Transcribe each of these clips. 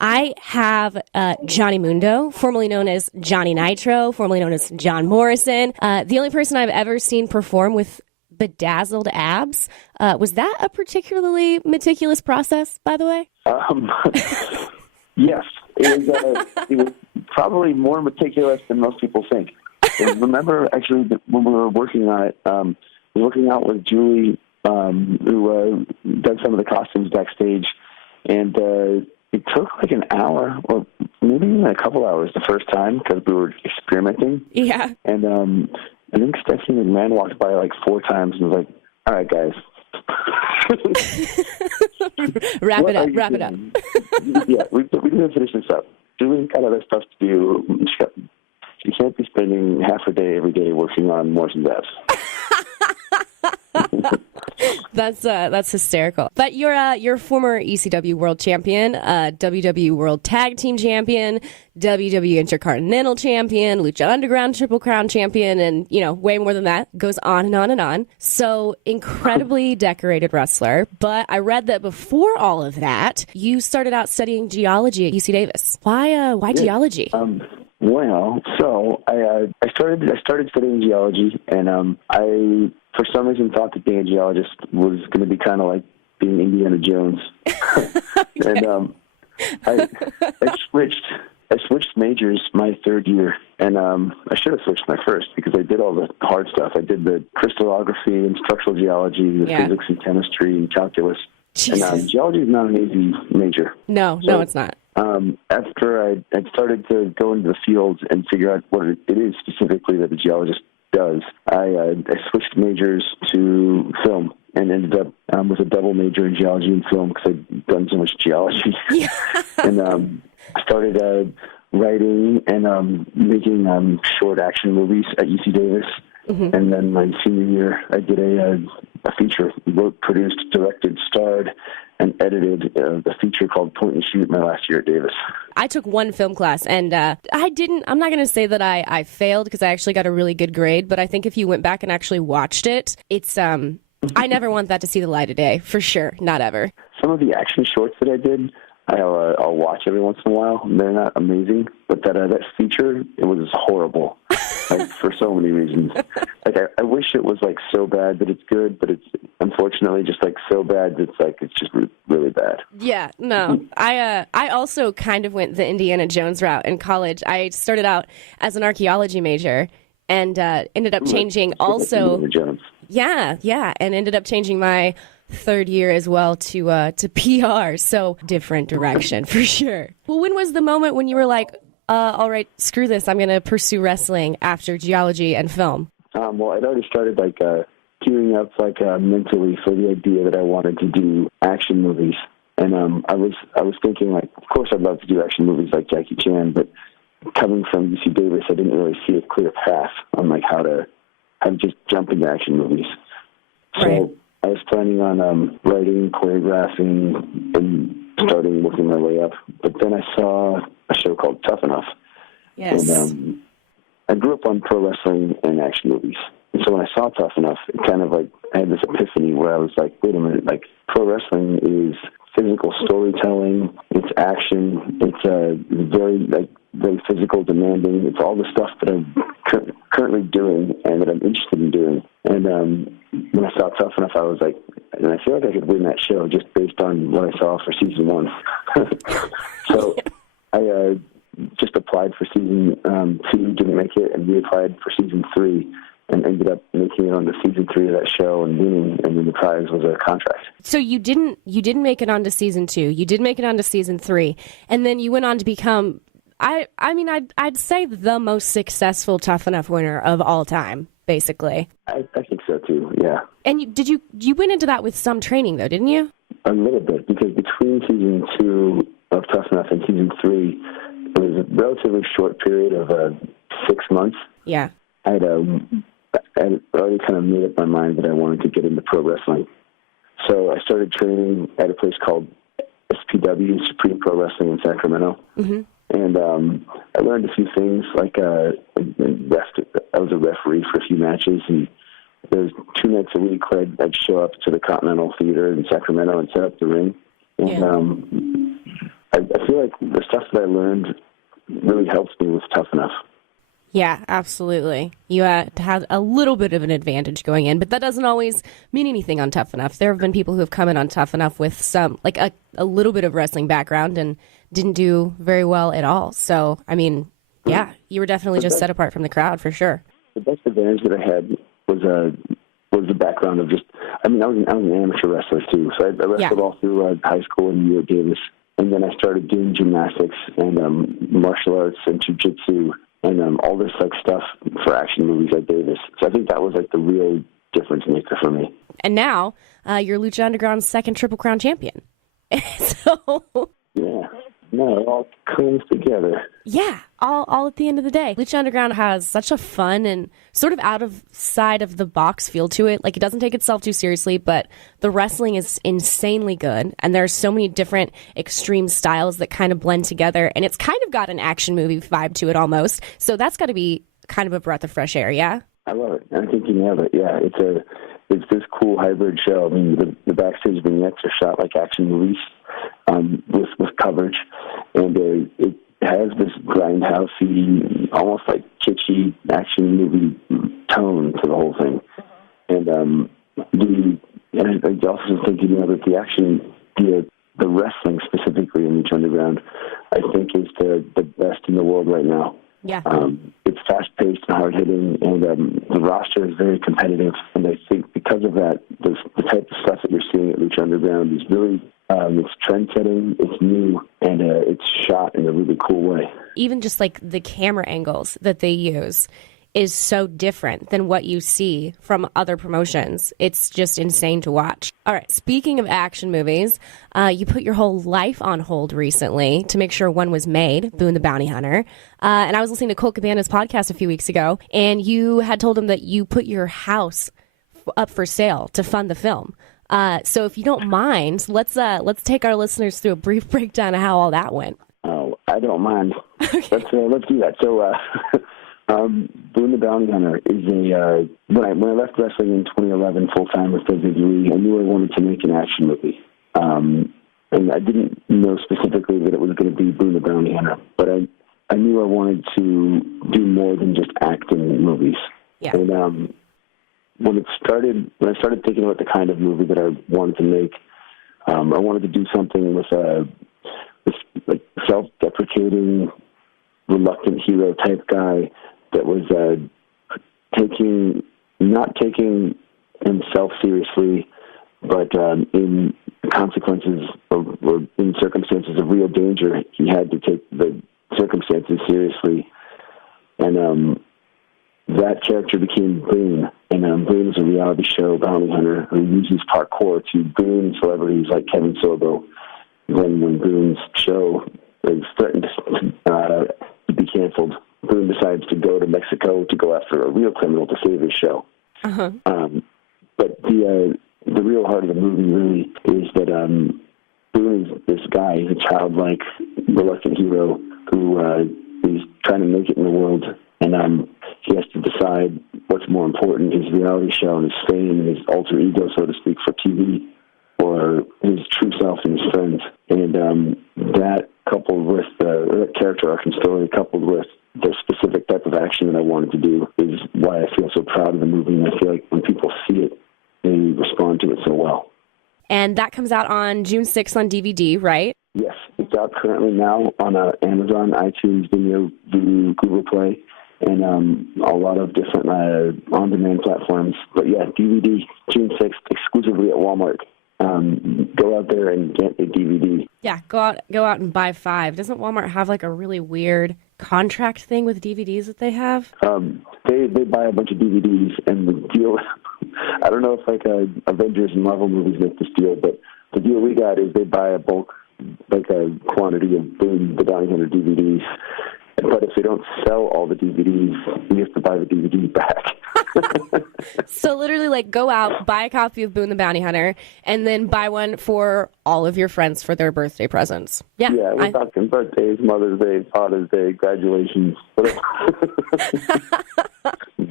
I have Johnny Mundo, formerly known as Johnny Nitro, formerly known as John Morrison. The only person I've ever seen perform with bedazzled abs. Was that a particularly meticulous process, by the way? Yes. It was probably more meticulous than most people think. And remember, actually, when we were working on it, we were working out with Julie, who did some of the costumes backstage, and it took like an hour or maybe even a couple hours the first time because we were experimenting. Yeah. And I think Stephanie McMahon walked by like 4 times and was like, all right, guys. Wrap it up. Yeah, we need to finish this up. Julie's got other stuff to do. She can't be spending half a day every day working on Morrison's abs. That's hysterical. But you're former ECW World Champion, WWE World Tag Team Champion, WWE Intercontinental Champion, Lucha Underground Triple Crown Champion, and way more than that. Goes on and on and on. So incredibly decorated wrestler. But I read that before all of that, you started out studying geology at UC Davis. Why geology? Well, so I started studying geology, and I for some reason thought that being a geologist was going to be kind of like being Indiana Jones. Okay. And I switched majors my 3rd year, and I should have switched my first because I did all the hard stuff. I did the crystallography and structural geology, the physics and chemistry and calculus. Jesus. And geology is not an easy major. No, it's not. After I started to go into the field and figure out what it is specifically that a geologist does, I switched majors to film and ended up with a double major in geology and film because I'd done so much geology. Yeah. And I started writing and making short action movies at UC Davis. Mm-hmm. And then my senior year, I did a feature, wrote, produced, directed, starred, and edited the feature called Point and Shoot my last year at Davis. I took one film class, and I'm not going to say that I failed because I actually got a really good grade, but I think if you went back and actually watched it, it's, I never want that to see the light of day, for sure, not ever. Some of the action shorts that I did, I'll watch every once in a while. They're not amazing, but that feature, it was horrible, for so many reasons. I wish it was so bad that it's good, but it's unfortunately just so bad that it's just really bad. Yeah, no. I also kind of went the Indiana Jones route in college. I started out as an archaeology major and ended up changing also. Indiana Jones. Yeah, and ended up changing my 3rd year as well to PR. So different direction for sure. Well, when was the moment when you were like, all right, screw this, I'm going to pursue wrestling after geology and film? Well, I'd already started queuing up mentally for the idea that I wanted to do action movies, and I was thinking of course I'd love to do action movies like Jackie Chan, but coming from UC Davis, I didn't really see a clear path on how to just jump into action movies. So right. I was planning on writing, choreographing, and starting working my way up. But then I saw a show called Tough Enough. Yes. And I grew up on pro wrestling and action movies. And so when I saw Tough Enough, it kind of I had this epiphany where I was like, wait a minute, pro wrestling is physical storytelling, it's action, it's very physical, demanding. It's all the stuff that I'm currently doing and that I'm interested in doing. And when I saw Tough Enough, I was like, and I feel like I could win that show just based on what I saw for season 1. So I just applied for season 2, didn't make it, and reapplied for season 3. And ended up making it on to season 3 of that show and winning, and then the prize was a contract. So you didn't make it on to season 2. You did make it on to season 3, and then you went on to become, I'd say the most successful Tough Enough winner of all time, basically. I think so too. Yeah. And you went into that with some training though, didn't you? A little bit, because between season 2 of Tough Enough and season 3, it was a relatively short period of 6 months. Yeah. I'd already kind of made up my mind that I wanted to get into pro wrestling. So I started training at a place called SPW, Supreme Pro Wrestling in Sacramento. Mm-hmm. And I learned a few things, I was a referee for a few matches, and there was 2 nights a week where I'd show up to the Continental Theater in Sacramento and set up the ring. And I feel like the stuff that I learned really helps me with Tough Enough. Yeah, absolutely. You had a little bit of an advantage going in, but that doesn't always mean anything on Tough Enough. There have been people who have come in on Tough Enough with some, like a little bit of wrestling background and didn't do very well at all. So, I mean, yeah, you were definitely just set apart from the crowd for sure. The best advantage that I had was the background of just, I mean, I was an amateur wrestler too, so I wrestled all through high school and U at Davis, and then I started doing gymnastics and martial arts and jiu-jitsu and all this like stuff for action movies at Davis. So I think that was like the real difference maker for me. And now you're Lucha Underground's second Triple Crown champion. So yeah. No, it all comes together. Yeah, all at the end of the day. Lucha Underground has such a fun and sort of out of side of the box feel to it. Like, it doesn't take itself too seriously, but the wrestling is insanely good. And there are so many different extreme styles that kind of blend together. And it's kind of got an action movie vibe to it almost. So that's got to be kind of a breath of fresh air, yeah? I love it. I think you nailed it. Yeah, it's this cool hybrid show. I mean, the backstage vignettes are shot like action movies with coverage, and it has this grindhousey, almost like kitschy action movie tone to the whole thing. And I also think that the action, the wrestling specifically in Lucha Underground, I think is the best in the world right now. Yeah. It's fast-paced and hard-hitting, and the roster is very competitive. And I think because of that, the type of stuff that you're seeing at Lucha Underground is really, it's trend-setting, it's new, and it's shot in a really cool way. Even just like the camera angles that they use is so different than what you see from other promotions. It's just insane to watch. All right, speaking of action movies, you put your whole life on hold recently to make sure one was made, Boone the Bounty Hunter. And I was listening to Colt Cabana's podcast a few weeks ago, and you had told him that you put your house up for sale to fund the film. So if you don't mind, let's take our listeners through a brief breakdown of how all that went. Oh, I don't mind. Okay. Let's do that. So, Boone the Bounty Hunter is when I left wrestling in 2011 full-time with WWE, I knew I wanted to make an action movie. And I didn't know specifically that it was going to be Boone the Bounty Hunter, but I knew I wanted to do more than just act in movies. Yeah. And when I started thinking about the kind of movie that I wanted to make, I wanted to do something with like self-deprecating, reluctant hero type guy that was not taking himself seriously, but in consequences or in circumstances of real danger, he had to take the circumstances seriously. And that character became Boone. And Boone is a reality show bounty hunter who uses parkour to boon celebrities like Kevin Sorbo. When Boone's show is threatened to be canceled, Boone decides to go to Mexico to go after a real criminal to save his show. Uh-huh. But the real heart of the movie really is that Boone is this guy, he's a childlike, reluctant hero who is trying to make it in the world, and he has to decide what's more important, his reality show and his fame and his alter ego, so to speak, for TV, or his true self and his friends. And that coupled with that character arc and story, coupled with the specific type of action that I wanted to do, is why I feel so proud of the movie, and I feel like when people see it, they respond to it so well. And that comes out on June 6th on DVD, right? Yes, it's out currently now on Amazon, iTunes, Vimeo, Vudu, Google Play, and a lot of different on-demand platforms. But yeah, DVD, June 6th, exclusively at Walmart. Go out there and get a DVD. Yeah, go out and buy 5. Doesn't Walmart have like a really weird contract thing with DVDs that they have? They buy a bunch of DVDs, and the deal, I don't know if like Avengers and Marvel movies make this deal, but the deal we got is they buy a bulk, like a quantity of Boone the Bounty Hunter DVDs. But if they don't sell all the DVDs, you have to buy the DVD back. So literally, like, go out, buy a copy of Boone the Bounty Hunter, and then buy one for all of your friends for their birthday presents. Yeah, we're talking birthdays, Mother's Day, Father's Day, graduations, whatever.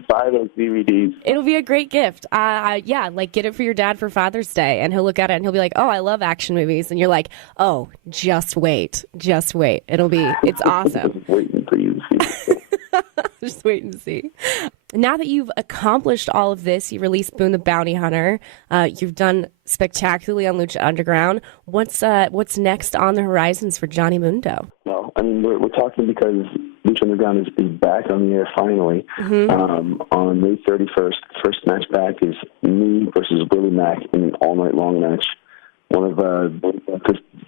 buy those DVDs. It'll be a great gift. Yeah, like get it for your dad for Father's Day, and he'll look at it and he'll be like, "Oh, I love action movies," and you're like, "Oh, just wait. It's awesome." Just waiting for you to see. Just waiting to see. Now that you've accomplished all of this, you released Boone the Bounty Hunter. You've done spectacularly on Lucha Underground. What's next on the horizons for Johnny Mundo? Well, I mean, we're talking because Lucha Underground is back on the air finally. On May 31st. First match back is me versus Willie Mack in an all-night long match. One of the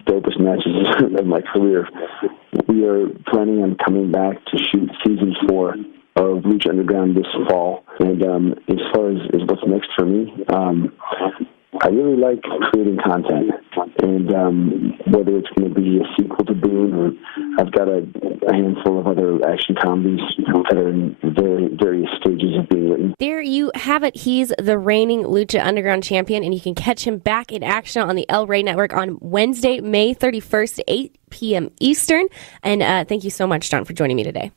dopest matches of my career. We are planning on coming back to shoot season 4 of Lucha Underground this fall. And as far as what's next for me, I really like creating content. And whether it's going to be a sequel to Boone, or I've got a handful of other action comedies that are in various stages of being written. There you have it. He's the reigning Lucha Underground champion, and you can catch him back in action on the El Rey Network on Wednesday, May 31st, 8 p.m. Eastern. And thank you so much, John, for joining me today.